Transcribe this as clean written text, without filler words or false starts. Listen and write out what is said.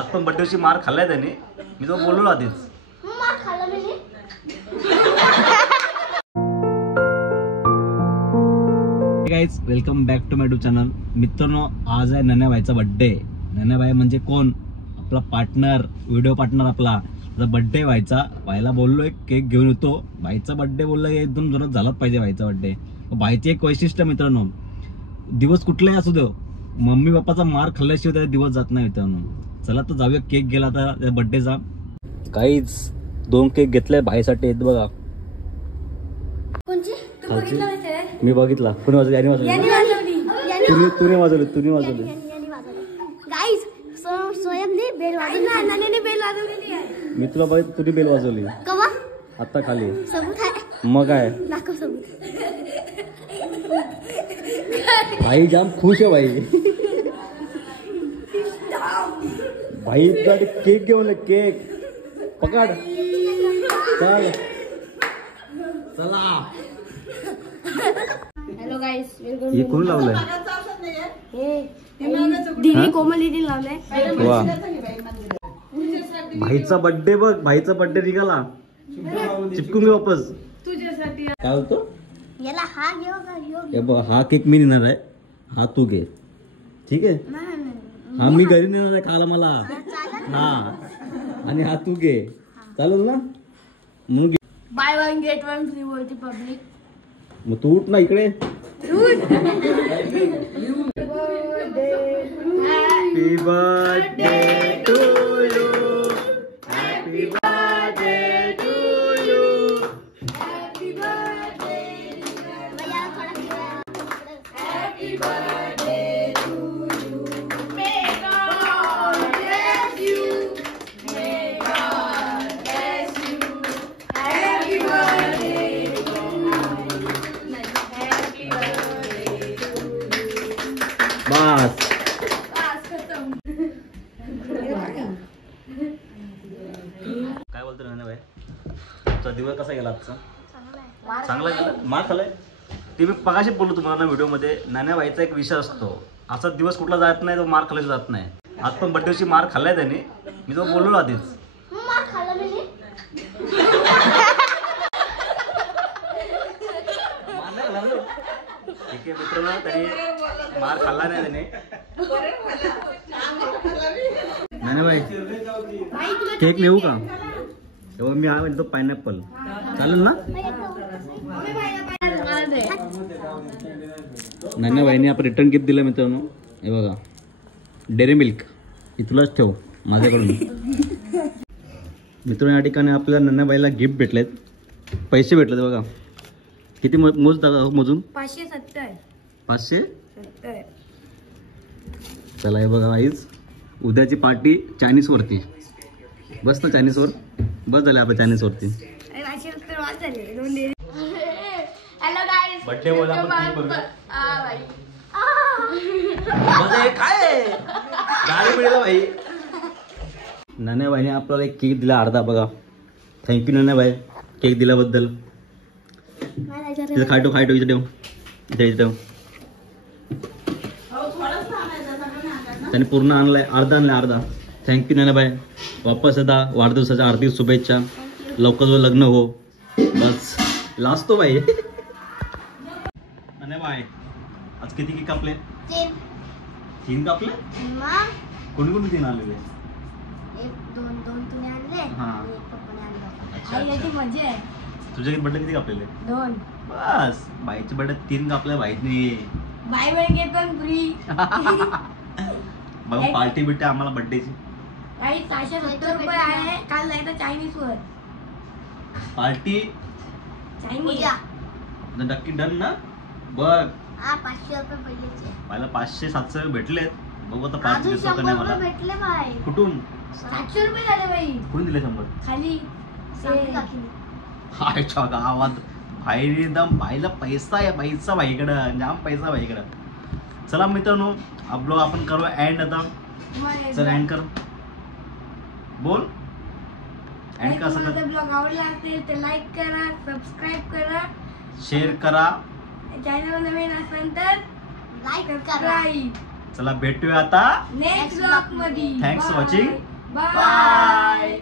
आज पण बड्डे दिवशी मार खाल्लाय त्याने. मी तो बोललो आधीच. मार खाल्ला मी. Guys welcome back to my YouTube channel. मित्रांनो आज आहे नन्या भाईचा बड्डे. नन्या भाई म्हणजे कोण? आपला पार्टनर, व्हिडिओ पार्टनर आपला. बड्डे व्हायचा, भाईला बोललोय केक घेऊन येतो. भाईचा बड्डे बोलला एकदम जोरात झालाच पाहिजे भाईचा बड्डे. भाईचे एक वैशिष्ट्य मित्रांनो, दिवस कुठलाही असू दे, मम्मी पप्पाचा मार खाल्ल्याशिवाय त्याचा दिवस जात नाही मित्रांनो. चला तर जाऊया केक गेला आता त्या बड्डेचा. काहीच 2 केक घेतलाय भाईसाठी. येत बघा मी बघितला. कुणी वाजवली? याने वाजवली. तुने वाजवली. गाइस सोयमने बेल वाजवली. नानाने बेल वाजवली आहे. मी तुला बघितलं, तुझी बेल वाजवली. कवा? आता खाली सबूत आहे. मग काय? दाखव सबूत. भाई जाम खुश आहे भाई. भाई केक घेऊन केक पकड. चल चला. Hello guys, welcome. हे कोण लावलंय? दीदी कोमल दीदी लावलंय. वा, भाईचा बर्थडे बघ. भाईचा बर्थडे निघाला. चिपकून घे वापस. तुझ्यासाठी काय होतो? याला हा घेऊ का? हे बघ, हा केक मी नेणार आहे, हा तू घे. ठीक आहे? हा मी घरी नेणार आहे खायला मला. हा आणि हा तू घे. चालेल ना? म्हणून बाय 1 गेट 1 फ्री होती पब्लिक. मग तू उठ ना इकडे. Happy birthday to you. Happy birthday to you. Happy birthday. भैया थोड़ा happy birthday to you. May God bless you. May God bless you. Happy birthday. बस. काय बोलतो ना भाई? तुझा दिवस कसा गेला आजचा? चांगला गेला. मार खाल्लाय ते मी पगाशी बोललो तुम्हाला व्हिडिओ मध्ये. नाण्या भाईचा एक विषय असतो, असा दिवस कुठला जात नाही तो मार खाल्ला जात नाही. आज पण बड्डे दिवशी मार खाल्लाय त्याने. मी तो बोललो आधीच. मार खाल्ला मी. ठीक आहे मित्रांनो, त्याने मार खाल्ला नाही त्याने. नाण्या भाई केक नेऊ का? तेव्हा मी हा म्हणतो पायनॅपल. चालेल ना? नाण्या भाईने आपण रिटर्न गिफ्ट दिलं मित्रांनो. हे बघा, डेअरी मिल्क. ही तुलाच ठेव माझ्याकडून. मित्रांनो या ठिकाणी आपल्याला नाण्या भाईला गिफ्ट भेटलेत. पैसे भेटलेत बघा. किती मोजून? 570. 570. चला हे बघा आईच, उद्याची पार्टी चायनीज वरती. बस ना चायनीज वर. बस झाले आपल्या चायनीज वरती. हॅलो गाइस, बर्थडे बोला आपण काय गाडी मिळाला भाई. नाण्या भाईने आपल्याला एक केक दिला अर्धा बघा. थँक्यू नाण्या भाई केक दिल्याबद्दल. खायटो इथे ठेव. इथे ठेव. त्याने पूर्ण आणलाय, अर्धा आणलाय अर्धा. थँक्यू नाण्या भाई. वापस आता वाढदिवसाच्या हार्दिक शुभेच्छा. लवकर लग्न हो. बस लाजतो भाई. नाण्या भाई आज किती केक कापले? 3 कापले. कोणी कोणी 3 आलेले? 2 तुम्ही आणले. हा. याची मजा आहे. तुझ्या बर्थडे किती कापलेले? 2. बस बाईच्या बर्थडे 3 कापल्या भाईने. Bye bye get 1 free. बघ पार्टी बिट्टी आम्हाला बर्थडेची. काही 670 रुपये आहे. काल जायचं चायनीज वर. पार्टी चायनीज नक्की डन ना? बघ 500 रुपये पहिलेचे. मला 500-700 भेटलेत. बघू आता पार्टी देतो का नाही मला. भेटले बाय. कुठून? 700 रुपये झाले बाई. कोणी दिले 100? खाली हायच्या गावात भाईने एकदम भाईला पैसा आहे. पैसा भाईकडं जाम पैसा भाईकडं. चला मित्रांनो ब्लॉग आपण करू एंड आता. चल एंड कर. बोल एंड का. असं ब्लॉग आवडला असेल तर लाईक करा, सबस्क्राईब करा, शेअर करा. चॅनल नवीन असेल तर लाईक करा. चला भेटूया आता नेक्स्ट ब्लॉग मध्ये. Thanks for watching. Bye. Bye.